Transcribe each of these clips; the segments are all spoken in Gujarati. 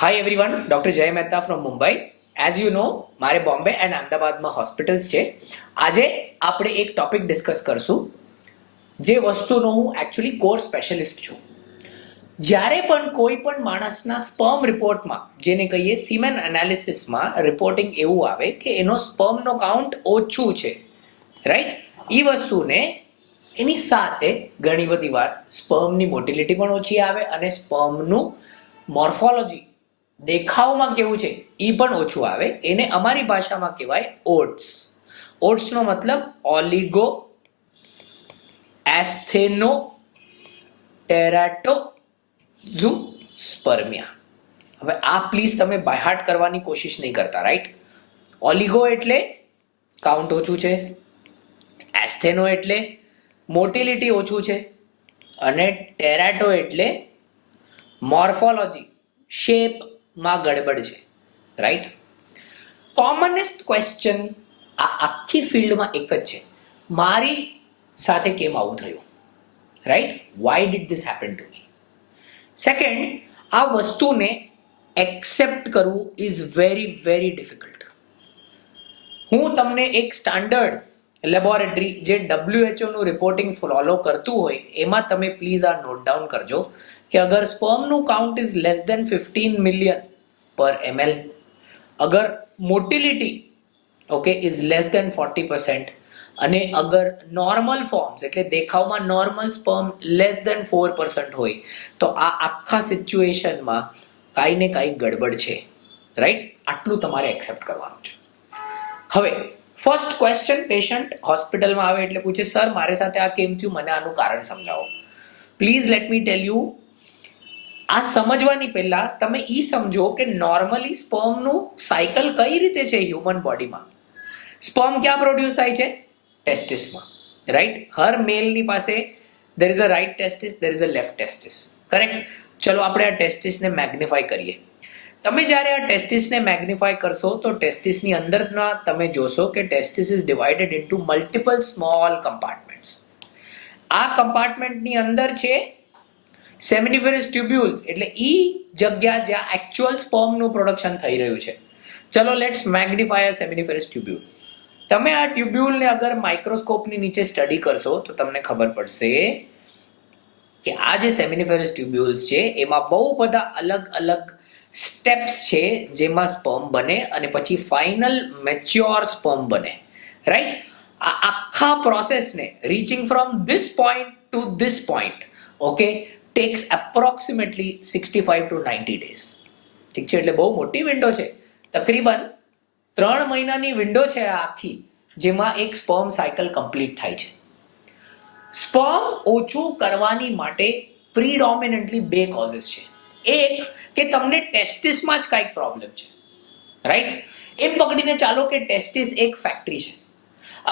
હાય એવરીવન, ડૉક્ટર જય Mehta from Mumbai. As you know, મારે બોમ્બે એન્ડ અમદાવાદમાં હોસ્પિટલ્સ છે. આજે આપણે એક ટોપિક ડિસ્કસ કરશું, જે વસ્તુનો હું એકચ્યુઅલી કોર સ્પેશિયલિસ્ટ છું. જ્યારે પણ કોઈ પણ માણસના સ્પર્મ રિપોર્ટમાં, જેને કહીએ સીમેન એનાલિસિસમાં રિપોર્ટિંગ એવું આવે કે એનો સ્પર્મનો કાઉન્ટ ઓછું છે, રાઈટ? એ વસ્તુને એની સાથે ઘણી બધી વાર સ્પર્મની મોટિલિટી પણ ઓછી આવે અને સ્પર્મનું મોર્ફોલોજી, દેખાવમાં કેવું છે એ પણ ઓછું આવે. એને અમારી ભાષામાં કહેવાય ઓટ્સ. ઓટ્સનો મતલબ ઓલિગો એસ્થેનો ટેરાટોઝુસ્પર્મિયા. હવે આ પ્લીઝ તમે બાયહાર્ટ કરવાની કોશિશ નહીં કરતા, રાઈટ? ઓલિગો એટલે કાઉન્ટ ઓછું છે, એસ્થેનો એટલે મોટિલિટી ઓછું છે, અને ટેરાટો એટલે મોર્ફોલોજી, શેપમાં ગડબડ છે, રાઈટ? કોમનેસ્ટ ક્વેશ્ચન આ આખી ફિલ્ડમાં એક જ છે, મારી સાથે કેમ આવું થયું, right? Why did this happen to me? Second, આ વસ્તુને એક્સેપ્ટ કરવું ઇઝ વેરી વેરી ડિફિકલ્ટ. હું તમને એક સ્ટાન્ડર્ડ લેબોરેટરી જે WHO નું રિપોર્ટિંગ ફોલો કરતું હોય એમાં તમે પ્લીઝ આ નોટ ડાઉન કરજો કે અગર સ્પર્મનું count is less than 15 million પર ml, અગર motility okay is less than 40%, અને અગર નોર્મલ ફોર્મ્સ એટલે દેખાવમાં નોર્મલ સ્પર્મ લેસ દેન 4% હોય, તો આ આખા સિચ્યુએશનમાં કાંઈ ને કાંઈ ગડબડ છે, રાઈટ? આટલું તમારે એક્સેપ્ટ કરવાનું છે. હવે ફર્સ્ટ ક્વેશ્ચન, પેશન્ટ હોસ્પિટલમાં આવે એટલે પૂછે, સર મારી સાથે આ કેમ થયું, મને આનું કારણ સમજાવો. Please let me tell you, આ સમજવાની પહેલા તમે એ સમજો કે નોર્મલી સ્પર્મનું સાયકલ કઈ રીતે છે હ્યુમન બોડીમાં. સ્પર્મ ક્યાં પ્રોડ્યુસ થાય છે? ટેસ્ટિસમાં, રાઈટ? હર મેલની પાસે there is a right testis, there is a left testis, correct? ચલો આપણે આ ટેસ્ટિસને મેગ્નિફાય કરીએ. તમે જ્યારે આ ટેસ્ટિસને મેગ્નિફાય કરશો તો ટેસ્ટિસની અંદરના તમે જોશો કે testis is divided into multiple small compartments. આ કમ્પાર્ટમેન્ટની અંદર છે સેમિનિફેરસ ટ્યુબ્યુલ્સ, એટલે ઈ જગ્યા જ્યાં એકચ્યુઅલ સ્પર્મનું પ્રોડક્શન થઈ રહ્યું છે. ચલો લેટ્સ મેગ્નિફાય અ સેમિનિફેરસ ટ્યુબ્યુલ. તમે આ ટ્યુબ્યુલને અગર માઇક્રોસ્કોપની નીચે સ્ટડી કરશો તો તમને ખબર પડશે કે આ જે સેમિનિફેરસ ટ્યુબ્યુલ્સ છે એમાં બહુ બધા અલગ અલગ સ્ટેપ્સ છે જેમાં સ્પર્મ બને અને પછી ફાઇનલ મેચ્યોર સ્પર્મ બને, રાઈટ? આ આખા પ્રોસેસને reaching from this point two this point, okay, tax approximately 65 to 90 days. ઠીક છે? એટલે બહુ મોટી વિન્ડો છે, તકરીબન 3 મહિનાની વિન્ડો છે આ આખી, જેમાં એક સ્પર્મ સાયકલ કમ્પ્લીટ થાય છે. સ્પર્મ ઓછું કરવાની માટે પ્રીડોમિનન્ટલી 2 કોઝિસ છે. એક કે તમને ટેસ્ટિસમાં જ કાંઈક પ્રોબ્લેમ છે, રાઈટ? એમ પકડીને ચાલો કે ટેસ્ટિસ એક ફેક્ટરી છે.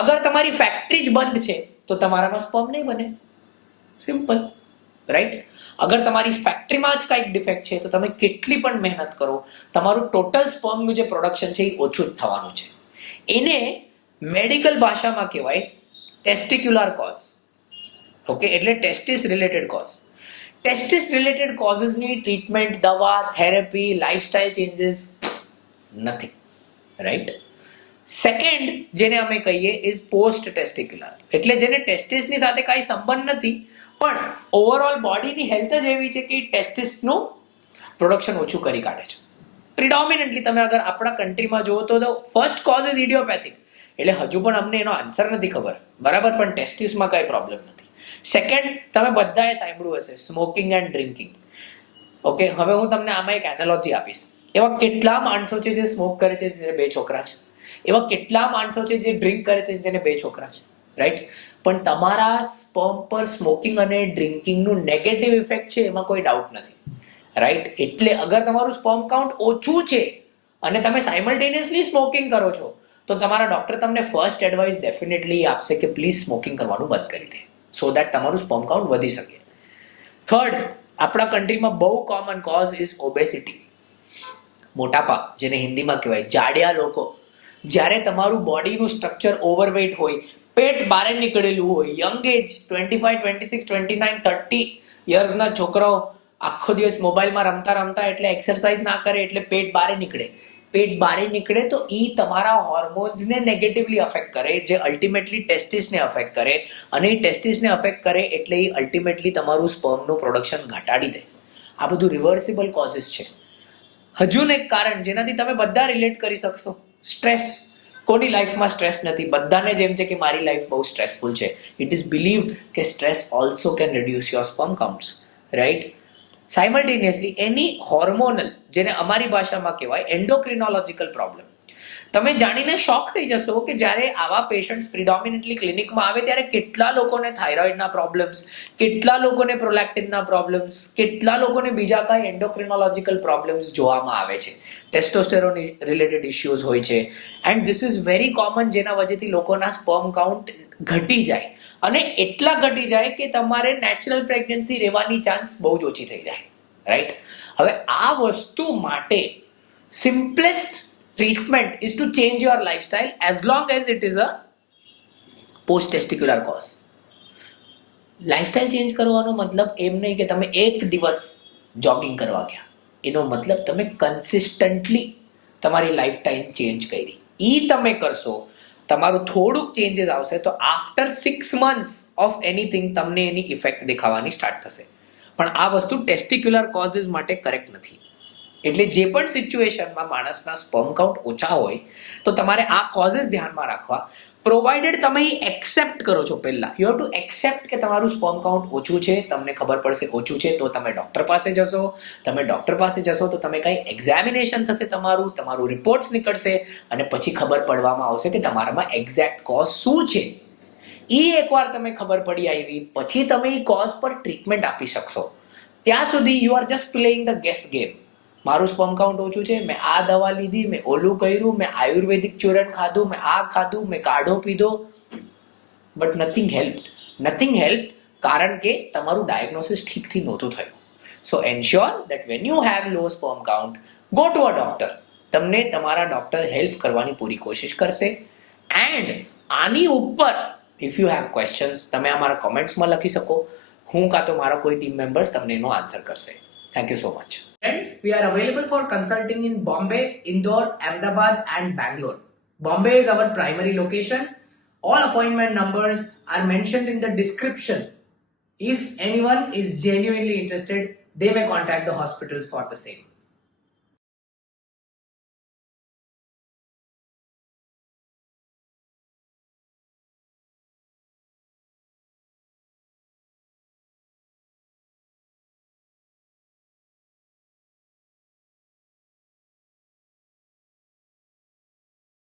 અગર તમારી ફેક્ટરી જ બંધ છે તો તમારામાં સ્પર્મ નહીં બને, સિમ્પલ, રાઈટ? અગર તમારી ફેક્ટરીમાં જ કાંઈક ડિફેક્ટ છે તો તમે કેટલી પણ મહેનત કરો, તમારું ટોટલ સ્પર્મનું જે પ્રોડક્શન છે એ ઓછું જ થવાનું છે. એને મેડિકલ ભાષામાં કહેવાય ટેસ્ટિક્યુલર કોઝ, ઓકે? એટલે testis related cause. Testis related કોઝિસની ટ્રીટમેન્ટ, દવા, થેરેપી, લાઇફસ્ટાઇલ ચેન્જીસ નથી, રાઈટ? સેકન્ડ જેને અમે કહીએ ઇઝ પોસ્ટ ટેસ્ટિક્યુલર, એટલે જેને ટેસ્ટિસની સાથે કાંઈ સંબંધ નથી પણ ઓવરઓલ બોડીની હેલ્થ જ એવી છે કે ટેસ્ટિસનું પ્રોડક્શન ઓછું કરી કાઢે છે. પ્રિડોમિનન્ટલી તમે અગર આપણા કન્ટ્રીમાં જુઓ તો ફર્સ્ટ કોઝ ઇઝ ઇડિયોપેથિક, એટલે હજુ પણ અમને એનો આન્સર નથી ખબર, બરાબર? પણ ટેસ્ટિસમાં કાંઈ પ્રોબ્લેમ નથી. સેકન્ડ, તમે બધાએ સાંભળ્યું હશે સ્મોકિંગ એન્ડ ડ્રિંકિંગ, ઓકે? હવે હું તમને આમાં એક એનાલોજી આપીશ. એવા કેટલા માણસો છે જે સ્મોક કરે છે જેને 2 છોકરા છે? એવા કેટલા માણસો છે જે ડ્રિંક કરે છે જેને 2 છોકરા છે, રાઈટ? પણ તમારા સ્પર્મ પર સ્મોકિંગ અને ડ્રિંકિંગનું નેગેટિવ ઇફેક્ટ છે એમાં કોઈ ડાઉટ નથી, રાઈટ? એટલે અગર તમારું સ્પર્મ કાઉન્ટ ઓછું છે અને તમે સાયમલ્ટેનિયસલી સ્મોકિંગ કરો છો તો તમારા ડોક્ટર તમને ફર્સ્ટ એડવાઇસ ડેફિનેટલી આપશે કે પ્લીઝ સ્મોકિંગ કરવાનું બંધ કરી દે, સો દેટ તમારું સ્પર્મ કાઉન્ટ વધી શકે. થર્ડ, આપણા કન્ટ્રીમાં બહુ કોમન કોઝ ઇઝ ઓબેસિટી, મોટાપા, જેને હિન્દીમાં કહેવાય જાડિયા લોકો. જ્યારે તમારું બોડીનું સ્ટ્રક્ચર ઓવરવેટ હોય, પેટ બહાર નીકળેલું હોય, યંગ એજ 25, 26, 29, 30 યર્સના છોકરાઓ આખો દિવસ મોબાઈલમાં રમતા રમતા એટલે એક્સરસાઇઝ ના કરે એટલે પેટ બહાર નીકળે. પેટ બહાર નીકળે તો એ તમારા હોર્મોન્સને નેગેટિવલી અફેક્ટ કરે, જે અલ્ટિમેટલી ટેસ્ટિસને અફેક્ટ કરે, અને એ ટેસ્ટિસને અફેક્ટ કરે એટલે એ અલ્ટિમેટલી તમારું સ્પર્મનું પ્રોડક્શન ઘટાડી દે. આ બધું રિવર્સિબલ કોઝિસ છે. હજુ એક કારણ જેનાથી તમે બધા રિલેટ કરી શકશો, સ્ટ્રેસ. કોની લાઈફમાં સ્ટ્રેસ નથી? બધાને જેમ છે કે મારી લાઈફ બહુ સ્ટ્રેસફુલ છે. ઇટ ઇઝ બિલીવ્ડ કે stress also can reduce your sperm counts, right? Simultaneously any hormonal, જેને અમારી ભાષામાં કહેવાય એન્ડોક્રિનોલોજીકલ પ્રોબ્લેમ. તમે જાણીને શોક થઈ જશો કે જ્યારે આવા પેશન્ટ્સ પ્રિડોમિનેટલી ક્લિનિકમાં આવે ત્યારે કેટલા લોકોને થાઇરોઇડના પ્રોબ્લેમ્સ, કેટલા લોકોને પ્રોલેક્ટિનના પ્રોબ્લેમ્સ, કેટલા લોકોને બીજા કાંઈ એન્ડોક્રિનોલોજીકલ પ્રોબ્લેમ્સ જોવામાં આવે છે. ટેસ્ટોસ્ટેરોન રિલેટેડ ઇશ્યુઝ હોય છે. And this is very common, જેના વજહથી લોકોના સ્પર્મ કાઉન્ટ ઘટી જાય, અને એટલા ઘટી જાય કે તમારે નેચરલ પ્રેગ્નન્સી રહેવાની ચાન્સ બહુ જ ઓછી થઈ જાય, રાઈટ? હવે આ વસ્તુ માટે simplest treatment is to change your lifestyle as long as it is a post testicular cause. Lifestyle change કરવાનો મતલબ એમ નહીં કે તમે એક દિવસ જોગિંગ કરવા ગયા, એનો મતલબ તમે કન્સિસ્ટન્ટલી તમારી લાઈફ ટાઈમ ચેન્જ કરી. એ તમે કરશો, તમારું થોડુંક ચેન્જીસ આવશે તો આફ્ટર 6 months ઓફ એનીથિંગ તમને એની ઇફેક્ટ દેખાવાની સ્ટાર્ટ થશે. પણ આ વસ્તુ ટેસ્ટિક્યુલર કોઝિસ માટે કરેક્ટ નથી. એટલે જે પણ સિચ્યુએશનમાં માણસના સ્પર્મ કાઉન્ટ ઓછા હોય તો તમારે આ કોઝિસ ધ્યાનમાં રાખવા, પ્રોવાઇડેડ તમે એક્સેપ્ટ કરો છો. પહેલા યુ હેવ ટુ એક્સેપ્ટ કે તમારું સ્પર્મ કાઉન્ટ ઓછું છે. તમને ખબર પડશે ઓછું છે તો તમે ડૉક્ટર પાસે જશો. તમે ડૉક્ટર પાસે જશો તો તમે કંઈ એક્ઝામિનેશન થશે, તમારું રિપોર્ટ્સ નીકળશે, અને પછી ખબર પડવામાં આવશે કે તમારામાં એક્ઝેક્ટ કોઝ શું છે. એ એકવાર તમે ખબર પડી આવી પછી તમે એ કોઝ પર ટ્રીટમેન્ટ આપી શકશો. ત્યાં સુધી you are just playing the gas game. મારું સ્પર્મ કાઉન્ટ ઓછું છે, મેં આ દવા લીધી, મેં ઓલું કર્યું, મેં આયુર્વેદિક ચૂર્ણ ખાધું, મેં આ ખાધું, મેં કાઢો પીધો, બટ નથિંગ હેલ્પ, કારણ કે તમારું ડાયગ્નોસિસ ઠીકથી નહોતું થયું. So ensure that when you have low sperm count, go to a doctor. તમને તમારા ડોક્ટર હેલ્પ કરવાની પૂરી કોશિશ કરશે. એન્ડ આની ઉપર ઇફ યુ હેવ ક્વેશ્ચન્સ, તમે અમારા કોમેન્ટ્સમાં લખી શકો. હું કાં તો મારા કોઈ ટીમ મેમ્બર્સ તમને એનો આન્સર કરશે. Thank you so much. Friends, we are available for consulting in Bombay, Indore, Ahmedabad and Bangalore. Bombay is our primary location. All appointment numbers are mentioned in the description. If anyone is genuinely interested, they may contact the hospitals for the same.